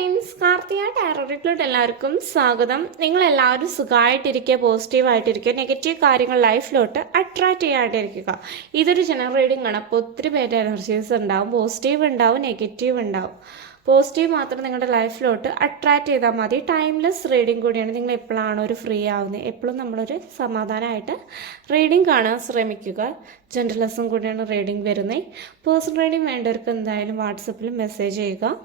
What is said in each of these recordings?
Friends, Karthika ടാരോട്ടിലോട്ട് എല്ലാവർക്കും സ്വാഗതം. നിങ്ങളെല്ലാവരും സുഖമായിട്ടിരിക്കുക, പോസിറ്റീവായിട്ടിരിക്കുക, നെഗറ്റീവ് കാര്യങ്ങൾ ലൈഫിലോട്ട് അട്രാക്റ്റ് ചെയ്യാണ്ടിരിക്കുക. ഇതൊരു ജനറൽ റീഡിംഗ് ആണ്. അപ്പോൾ ഒത്തിരി പേരുടെ എനർജീസ് ഉണ്ടാവും. പോസിറ്റീവ് ഉണ്ടാവും, നെഗറ്റീവ് ഉണ്ടാവും. പോസിറ്റീവ് മാത്രം നിങ്ങളുടെ ലൈഫിലോട്ട് അട്രാക്റ്റ് ചെയ്താൽ മതി. ടൈംലെസ് റീഡിംഗ് കൂടിയാണ്. നിങ്ങൾ എപ്പോഴാണോ ഒരു ഫ്രീ ആവുന്നത്, എപ്പോഴും നമ്മളൊരു സമാധാനമായിട്ട് റീഡിംഗ് കാണാൻ ശ്രമിക്കുക. ജെൻറൽനെസ്സും കൂടിയാണ് റീഡിംഗ് വരുന്നത്. പേഴ്സണൽ റീഡിംഗ് വേണ്ടവർക്ക് എന്തായാലും വാട്സപ്പിൽ മെസ്സേജ് ചെയ്യുക.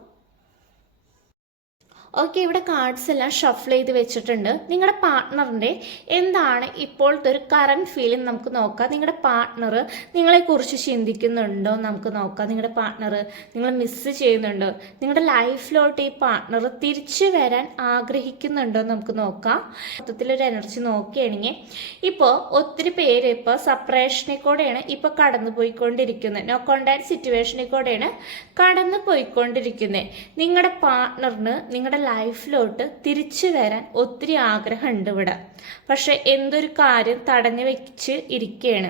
ഓക്കെ, ഇവിടെ കാർഡ്സ് എല്ലാം ഷഫിൾ ചെയ്ത് വെച്ചിട്ടുണ്ട്. നിങ്ങളുടെ പാർട്ട്ണറിൻ്റെ എന്താണ് ഇപ്പോഴത്തെ ഒരു കറണ്ട് ഫീലിംഗ് നമുക്ക് നോക്കാം. നിങ്ങളുടെ പാർട്ട്ണർ നിങ്ങളെക്കുറിച്ച് ചിന്തിക്കുന്നുണ്ടോ നമുക്ക് നോക്കാം. നിങ്ങളുടെ പാർട്ട്ണർ നിങ്ങൾ മിസ്സ് ചെയ്യുന്നുണ്ടോ, നിങ്ങളുടെ ലൈഫിലോട്ട് ഈ പാർട്ട്ണർ തിരിച്ചു വരാൻ ആഗ്രഹിക്കുന്നുണ്ടോ നമുക്ക് നോക്കാം. മൊത്തത്തിലൊരു എനർജി നോക്കുകയാണെങ്കിൽ ഇപ്പോൾ ഒത്തിരി പേര് ഇപ്പോൾ സെപ്പറേഷനിൽ കൂടെയാണ് ഇപ്പോൾ കടന്നു പോയിക്കൊണ്ടിരിക്കുന്നത്. നോ കോണ്ടാക്ട് സിറ്റുവേഷനിൽ കൂടെയാണ് കടന്നു പോയിക്കൊണ്ടിരിക്കുന്നത്. നിങ്ങളുടെ പാർട്ട്ണറിന് നിങ്ങളുടെ ലൈഫിലോട്ട് തിരിച്ചു വരാൻ ഒത്തിരി ആഗ്രഹമുണ്ട് ഇവിടെ. പക്ഷെ എന്തൊരു കാര്യം തടഞ്ഞു വെച്ച് ഇരിക്കുകയാണ്.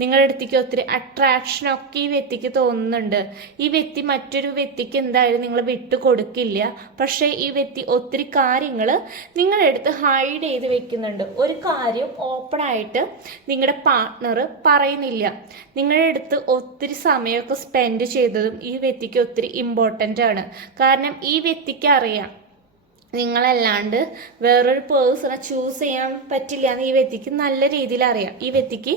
നിങ്ങളുടെ അടുത്തേക്ക് ഒത്തിരി അട്രാക്ഷനൊക്കെ ഈ വ്യക്തിക്ക് തോന്നുന്നുണ്ട്. ഈ വ്യക്തി മറ്റൊരു വ്യക്തിക്ക് എന്തായാലും നിങ്ങൾ വിട്ടു കൊടുക്കില്ല. പക്ഷേ ഈ വ്യക്തി ഒത്തിരി കാര്യങ്ങൾ നിങ്ങളുടെ അടുത്ത് ഹൈഡ് ചെയ്ത് വെക്കുന്നുണ്ട്. ഒരു കാര്യം ഓപ്പണായിട്ട് നിങ്ങളുടെ പാർട്ട്ണർ പറയുന്നില്ല. നിങ്ങളുടെ അടുത്ത് ഒത്തിരി സമയമൊക്കെ സ്പെൻഡ് ചെയ്തതും ഈ വ്യക്തിക്ക് ഒത്തിരി ഇമ്പോർട്ടൻ്റ് ആണ്. കാരണം ഈ വ്യക്തിക്ക് അറിയാം നിങ്ങളല്ലാണ്ട് വേറൊരു പേഴ്സണെ ചൂസ് ചെയ്യാൻ പറ്റില്ല എന്ന് ഈ വ്യക്തിക്ക് നല്ല രീതിയിൽ അറിയാം. ഈ വ്യക്തിക്ക്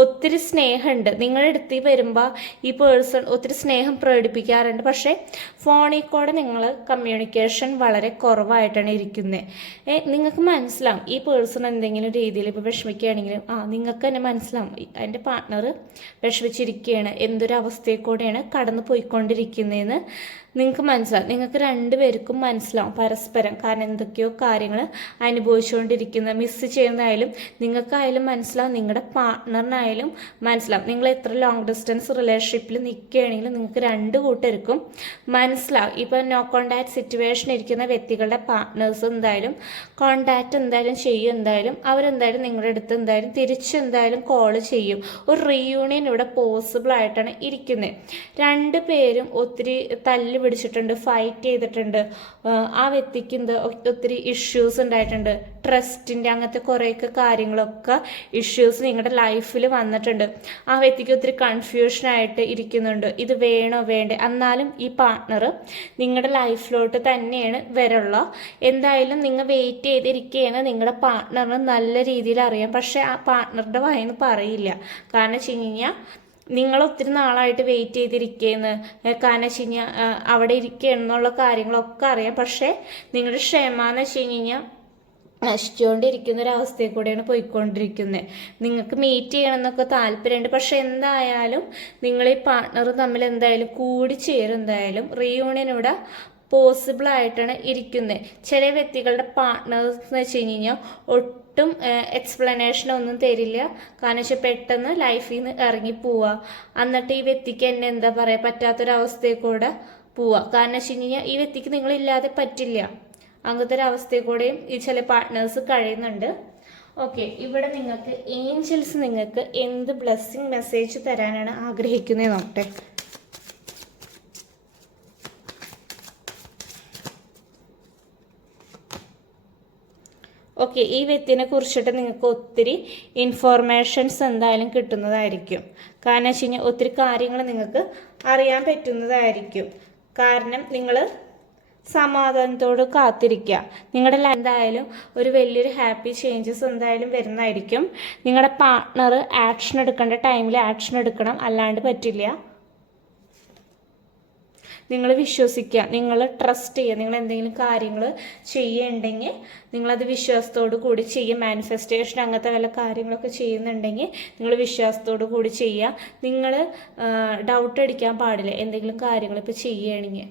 ഒത്തിരി സ്നേഹമുണ്ട്. നിങ്ങളുടെ അടുത്ത് വരുമ്പോൾ ഈ പേഴ്സൺ ഒത്തിരി സ്നേഹം പ്രകടിപ്പിക്കാറുണ്ട്. പക്ഷേ ഫോണിൽ കൂടെ നിങ്ങൾ കമ്മ്യൂണിക്കേഷൻ വളരെ കുറവായിട്ടാണ് ഇരിക്കുന്നത്. നിങ്ങൾക്ക് മനസ്സിലാവും ഈ പേഴ്സൺ എന്തെങ്കിലും രീതിയിൽ ഇപ്പോൾ വിഷമിക്കുകയാണെങ്കിലും നിങ്ങൾക്ക് തന്നെ മനസ്സിലാവും എൻ്റെ പാർട്ട്ണർ വിഷമിച്ചിരിക്കുകയാണ്, എന്തൊരു അവസ്ഥയിൽ കൂടെയാണ് കടന്നു പോയിക്കൊണ്ടിരിക്കുന്നതെന്ന് നിങ്ങൾക്ക് മനസ്സിലാവും. നിങ്ങൾക്ക് രണ്ടുപേർക്കും മനസ്സിലാവും പരസ്പരം. കാരണം എന്തൊക്കെയോ കാര്യങ്ങൾ അനുഭവിച്ചുകൊണ്ടിരിക്കുന്ന മിസ്സ് ചെയ്യുന്നതായാലും നിങ്ങൾക്കായാലും മനസ്സിലാവും, നിങ്ങളുടെ പാർട്ട്ണറിനായാലും മനസ്സിലാവും. നിങ്ങൾ എത്ര ലോങ് ഡിസ്റ്റൻസ് റിലേഷൻഷിപ്പിൽ നിൽക്കുകയാണെങ്കിലും നിങ്ങൾക്ക് രണ്ട് കൂട്ടർക്കും മനസ്സിലാവും. ഇപ്പോൾ നോ കോണ്ടാക്ട് സിറ്റുവേഷൻ ഇരിക്കുന്ന വ്യക്തികളുടെ പാർട്ട്നേഴ്സ് എന്തായാലും കോണ്ടാക്ട് എന്തായാലും ചെയ്യും. എന്തായാലും അവരെന്തായാലും നിങ്ങളുടെ അടുത്ത് എന്തായാലും തിരിച്ചെന്തായാലും കോൾ ചെയ്യും. ഒരു റീയൂണിയൻ ഇവിടെ പോസിബിൾ ആയിട്ടാണ് ഇരിക്കുന്നത്. രണ്ടു പേരും ഒത്തിരി തല്ല് പിടിച്ചിട്ടുണ്ട്, ഫൈറ്റ് ചെയ്തിട്ടുണ്ട്. ആ വ്യക്തിക്ക് ഒത്തിരി ഇഷ്യൂസ് ഉണ്ടായിട്ടുണ്ട്. ട്രസ്റ്റിൻ്റെ അങ്ങനത്തെ കുറേയൊക്കെ കാര്യങ്ങളൊക്കെ ഇഷ്യൂസ് നിങ്ങളുടെ ലൈഫിൽ വന്നിട്ടുണ്ട്. ആ വ്യക്തിക്ക് ഒത്തിരി കൺഫ്യൂഷനായിട്ട് ഇരിക്കുന്നുണ്ട്, ഇത് വേണോ വേണ്ടേ. എന്നാലും ഈ പാർട്ട്ണർ നിങ്ങളുടെ ലൈഫിലോട്ട് തന്നെയാണ് വരുള്ള. എന്തായാലും നിങ്ങൾ വെയിറ്റ് ചെയ്തിരിക്കുകയാണ്. നിങ്ങളുടെ പാർട്ട്ണറിന് നല്ല രീതിയിൽ അറിയാം. പക്ഷേ ആ പാർട്ട്ണറുടെ വായിന്ന് പറയില്ല. കാരണം വെച്ച് കഴിഞ്ഞാൽ നിങ്ങൾ ഒത്തിരി നാളായിട്ട് വെയിറ്റ് ചെയ്തിരിക്കുകയെന്ന്, കാരണം വെച്ച് കഴിഞ്ഞാൽ അവിടെ ഇരിക്കുകയെന്നുള്ള കാര്യങ്ങളൊക്കെ അറിയാം. പക്ഷേ നിങ്ങളുടെ ക്ഷമ എന്ന് വെച്ച് കഴിഞ്ഞാൽ നശിച്ചുകൊണ്ടിരിക്കുന്ന ഒരു അവസ്ഥയിൽ കൂടെയാണ് പോയിക്കൊണ്ടിരിക്കുന്നത്. നിങ്ങൾക്ക് മീറ്റ് ചെയ്യണമെന്നൊക്കെ താല്പര്യമുണ്ട്. പക്ഷെ എന്തായാലും നിങ്ങൾ ഈ പാർട്ട്ണർ തമ്മിൽ എന്തായാലും കൂടി ചേരും. എന്തായാലും റീയൂണിയൻ ഇവിടെ പോസിബിൾ ആയിട്ടാണ് ഇരിക്കുന്നത്. ചില വ്യക്തികളുടെ പാർട്ട്നേഴ്സ് എന്ന് വെച്ച് കഴിഞ്ഞാൽ ഒട്ടും എക്സ്പ്ലനേഷനൊന്നും തരില്ല. കാരണം വെച്ചാൽ പെട്ടെന്ന് ലൈഫിൽ നിന്ന് ഇറങ്ങി പോവുക. എന്നിട്ട് ഈ വ്യക്തിക്ക് എന്നെ എന്താ പറയുക പറ്റാത്തൊരവസ്ഥയിൽ കൂടെ പോവുക. കാരണം വെച്ച് കഴിഞ്ഞാൽ ഈ വ്യക്തിക്ക് നിങ്ങളില്ലാതെ പറ്റില്ല. അങ്ങനത്തെ ഒരു അവസ്ഥയിൽ കൂടെയും ഈ ചില പാർട്ട്നേഴ്സ് കഴിയുന്നുണ്ട്. ഓക്കെ, ഇവിടെ നിങ്ങൾക്ക് ഏഞ്ചൽസ് നിങ്ങൾക്ക് എന്ത് ബ്ലെസ്സിങ് മെസ്സേജ് തരാനാണ് ആഗ്രഹിക്കുന്നത് നോക്കട്ടെ. ഓക്കെ, ഈ വ്യക്തിനെ കുറിച്ചിട്ട് നിങ്ങൾക്ക് ഒത്തിരി ഇൻഫോർമേഷൻസ് എന്തായാലും കിട്ടുന്നതായിരിക്കും. കാരണം വെച്ച് കഴിഞ്ഞാൽ ഒത്തിരി കാര്യങ്ങൾ നിങ്ങൾക്ക് അറിയാൻ പറ്റുന്നതായിരിക്കും. കാരണം നിങ്ങൾ സമാധാനത്തോട് കാത്തിരിക്കുക. നിങ്ങളുടെ എന്തായാലും ഒരു വലിയൊരു ഹാപ്പി ചേഞ്ചസ് എന്തായാലും വരുന്നതായിരിക്കും. നിങ്ങളുടെ പാർട്ട്ണർ ആക്ഷൻ എടുക്കേണ്ട ടൈമിൽ ആക്ഷൻ എടുക്കണം, അല്ലാണ്ട് പറ്റില്ല. നിങ്ങൾ വിശ്വസിക്കുക, നിങ്ങൾ ട്രസ്റ്റ് ചെയ്യുക. നിങ്ങൾ എന്തെങ്കിലും കാര്യങ്ങൾ ചെയ്യുന്നുണ്ടെങ്കിൽ നിങ്ങളത് വിശ്വാസത്തോടു കൂടി ചെയ്യുക. മാനിഫെസ്റ്റേഷൻ അങ്ങനത്തെ വല്ല കാര്യങ്ങളൊക്കെ ചെയ്യുന്നുണ്ടെങ്കിൽ നിങ്ങൾ വിശ്വാസത്തോടു കൂടി ചെയ്യുക. നിങ്ങൾ ഡൗട്ട് അടിക്കാൻ പാടില്ല എന്തെങ്കിലും കാര്യങ്ങൾ ഇപ്പോൾ ചെയ്യുകയാണെങ്കിൽ.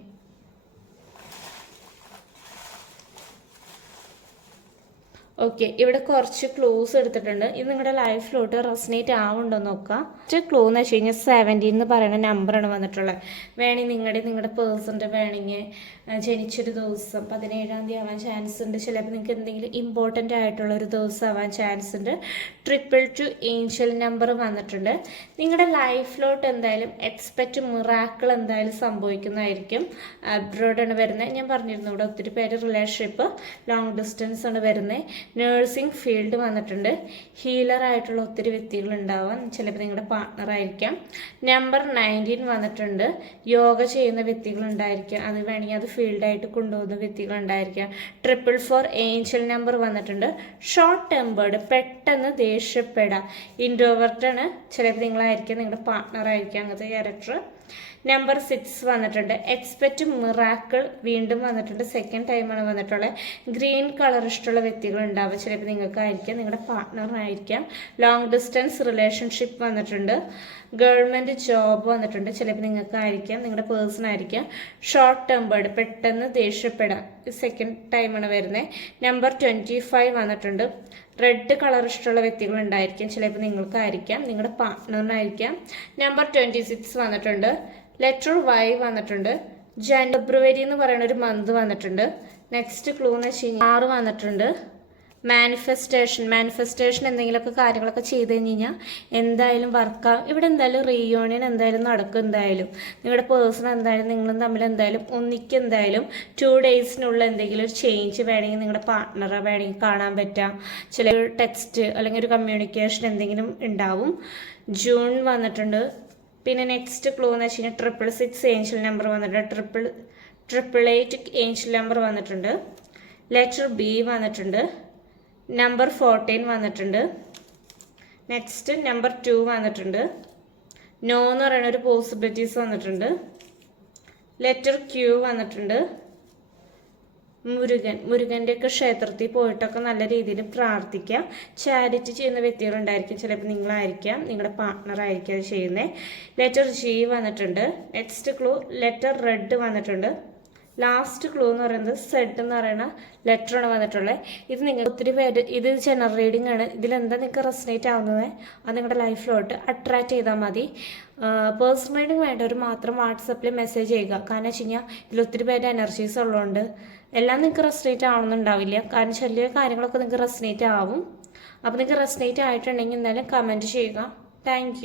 ഓക്കെ, ഇവിടെ കുറച്ച് ക്ലൂസ് എടുത്തിട്ടുണ്ട്. ഇത് നിങ്ങളുടെ ലൈഫിലോട്ട് റെസനേറ്റ് ആവുന്നുണ്ടോ നോക്കാം. ഫസ്റ്റ് ക്ലൂ എന്ന് വെച്ച് കഴിഞ്ഞാൽ 17 എന്ന് പറയുന്ന നമ്പറാണ് വന്നിട്ടുള്ളത്. വേണമെങ്കിൽ നിങ്ങളുടെ പേഴ്സൻ്റെ വേണമെങ്കിൽ ജനിച്ചൊരു ദിവസം 17-ാം തീയതി ആവാൻ ചാൻസ് ഉണ്ട്. ചിലപ്പോൾ നിങ്ങൾക്ക് എന്തെങ്കിലും ഇമ്പോർട്ടൻ്റ് ആയിട്ടുള്ള ഒരു ദിവസം ആവാൻ ചാൻസ് ഉണ്ട്. 222 ഏഞ്ചൽ നമ്പർ വന്നിട്ടുണ്ട്. നിങ്ങളുടെ ലൈഫിലോട്ട് എന്തായാലും എക്സ്പെക്റ്റ് മിറാക്കിൾ എന്തായാലും സംഭവിക്കുന്നതായിരിക്കും. അബ്രോഡാണ് വരുന്നത്. ഞാൻ പറഞ്ഞിരുന്നു ഇവിടെ ഒത്തിരി പേര് റിലേഷൻഷിപ്പ് ലോങ് ഡിസ്റ്റൻസ് ആണ് വരുന്നത്. നേഴ്സിംഗ് ഫീൽഡ് വന്നിട്ടുണ്ട്. ഹീലറായിട്ടുള്ള ഒത്തിരി വ്യക്തികളുണ്ടാവാം. ചിലപ്പോൾ നിങ്ങളുടെ പാർട്ട്ണറായിരിക്കാം. നമ്പർ 19 വന്നിട്ടുണ്ട്. യോഗ ചെയ്യുന്ന വ്യക്തികളുണ്ടായിരിക്കാം. അത് വേണമെങ്കിൽ അത് ഫീൽഡായിട്ട് കൊണ്ടുപോകുന്ന വ്യക്തികളുണ്ടായിരിക്കാം. 444 ഏഞ്ചൽ നമ്പർ വന്നിട്ടുണ്ട്. ഷോർട്ട് ടെമ്പേർഡ്, പെട്ടെന്ന് ദേഷ്യപ്പെടാം. ഇൻട്രോവേർട്ടാണ്. ചിലപ്പോൾ നിങ്ങളായിരിക്കാം, നിങ്ങളുടെ പാർട്ട്ണറായിരിക്കാം അങ്ങനത്തെ ക്യാരക്ടർ. നമ്പർ 6 വന്നിട്ടുണ്ട്. എക്സ്പെക്റ്റ് മിറാക്കിൾ വീണ്ടും വന്നിട്ടുണ്ട്. സെക്കൻഡ് ടൈമാണ് വന്നിട്ടുള്ളത്. ഗ്രീൻ കളർ ഇഷ്ടമുള്ള വ്യക്തികൾ ഉണ്ടാവും. ചിലപ്പോൾ നിങ്ങൾക്കായിരിക്കാം, നിങ്ങളുടെ പാർട്ട്ണറായിരിക്കാം. ലോങ് ഡിസ്റ്റൻസ് റിലേഷൻഷിപ്പ് വന്നിട്ടുണ്ട്. ഗവൺമെൻറ് ജോബ് വന്നിട്ടുണ്ട്. ചിലപ്പോൾ നിങ്ങൾക്കായിരിക്കാം, നിങ്ങളുടെ പേഴ്സൺ ആയിരിക്കാം. ഷോർട്ട് ടെമ്പേർഡ്, പെട്ടെന്ന് ദേഷ്യപ്പെടാം. സെക്കൻഡ് ടൈമാണ് വരുന്നത്. നമ്പർ 25 വന്നിട്ടുണ്ട്. റെഡ് കളർ ഇഷ്ടമുള്ള വ്യക്തികൾ ഉണ്ടായിരിക്കും. ചിലപ്പോൾ നിങ്ങൾക്കായിരിക്കാം, നിങ്ങളുടെ പാർട്ട്ണറിനായിരിക്കാം. നമ്പർ 26 വന്നിട്ടുണ്ട്. ലെറ്റർ Y വന്നിട്ടുണ്ട്. ഫെബ്രുവരി എന്ന് പറയുന്ന ഒരു മന്ത് വന്നിട്ടുണ്ട്. നെക്സ്റ്റ് ക്ലൂ എന്ന് വെച്ച് കഴിഞ്ഞാൽ 6 വന്നിട്ടുണ്ട്. മാനിഫെസ്റ്റേഷൻ എന്തെങ്കിലുമൊക്കെ കാര്യങ്ങളൊക്കെ ചെയ്ത് കഴിഞ്ഞ് കഴിഞ്ഞാൽ എന്തായാലും വർക്കാവും. ഇവിടെ എന്തായാലും റീയൂണിയൻ എന്തായാലും നടക്കും. എന്തായാലും നിങ്ങളുടെ പേഴ്സൺ എന്തായാലും നിങ്ങളും തമ്മിൽ എന്തായാലും ഒന്നിക്കും. എന്തായാലും 2 ഡേയ്സിനുള്ള എന്തെങ്കിലും ഒരു ചേഞ്ച് വേണമെങ്കിൽ നിങ്ങളുടെ പാർട്ട്ണറെ വേണമെങ്കിൽ കാണാൻ പറ്റാം. ചില ടെക്സ്റ്റ് അല്ലെങ്കിൽ ഒരു കമ്മ്യൂണിക്കേഷൻ എന്തെങ്കിലും ഉണ്ടാവും. ജൂൺ വന്നിട്ടുണ്ട്. പിന്നെ നെക്സ്റ്റ് ക്ലൂ എന്ന് വെച്ച് കഴിഞ്ഞാൽ 666 ഏഞ്ചൽ നമ്പർ വന്നിട്ടുണ്ട്. 888 ഏഞ്ചൽ നമ്പർ വന്നിട്ടുണ്ട്. ലെറ്റർ B വന്നിട്ടുണ്ട്. നമ്പർ 14 വന്നിട്ടുണ്ട്. നെക്സ്റ്റ് നമ്പർ 2 വന്നിട്ടുണ്ട്. നോ എന്ന് പറയുന്ന ഒരു പോസിബിലിറ്റീസ് വന്നിട്ടുണ്ട്. ലെറ്റർ Q വന്നിട്ടുണ്ട്. മുരുകൻ്റെയൊക്കെ ക്ഷേത്രത്തിൽ പോയിട്ടൊക്കെ നല്ല രീതിയിൽ പ്രാർത്ഥിക്കുക. ചാരിറ്റി ചെയ്യുന്ന വ്യക്തികളുണ്ടായിരിക്കും. ചിലപ്പോൾ നിങ്ങളായിരിക്കാം, നിങ്ങളുടെ പാർട്ട്ണറായിരിക്കും അത് ചെയ്യുന്നത്. ലെറ്റർ G വന്നിട്ടുണ്ട്. നെക്സ്റ്റ് ക്ലൂ ലെറ്റർ റെഡ് വന്നിട്ടുണ്ട്. ലാസ്റ്റ് ക്ലൂ എന്ന് പറയുന്നത് സെഡ് എന്ന് പറയുന്ന ലെറ്ററാണ് വന്നിട്ടുള്ളത്. ഇത് നിങ്ങൾ ഒത്തിരി പേര്, ഇത് ജനറൽ റീഡിംഗ് ആണ്. ഇതിലെന്താ നിങ്ങൾക്ക് റെസനേറ്റ് ആവുന്നത് അത് നിങ്ങളുടെ ലൈഫിലോട്ട് അട്രാക്റ്റ് ചെയ്താൽ മതി. പേഴ്സണൽ റീഡിംഗ് വേണ്ടവർ മാത്രം വാട്സപ്പിൽ മെസ്സേജ് ചെയ്യുക. കാരണം വെച്ച് കഴിഞ്ഞാൽ ഇതിലൊത്തിരി പേരുടെ എനർജീസ് ഉള്ളതുകൊണ്ട് എല്ലാം നിങ്ങൾക്ക് റെസനേറ്റ് ആവണമെന്നുണ്ടാവില്ല. കാരണം ചെറിയ കാര്യങ്ങളൊക്കെ നിങ്ങൾക്ക് റെസനേറ്റ് ആവും. അപ്പോൾ നിങ്ങൾക്ക് റെസനേറ്റ് ആയിട്ടുണ്ടെങ്കിൽ എന്തായാലും കമൻറ്റ് ചെയ്യുക. താങ്ക്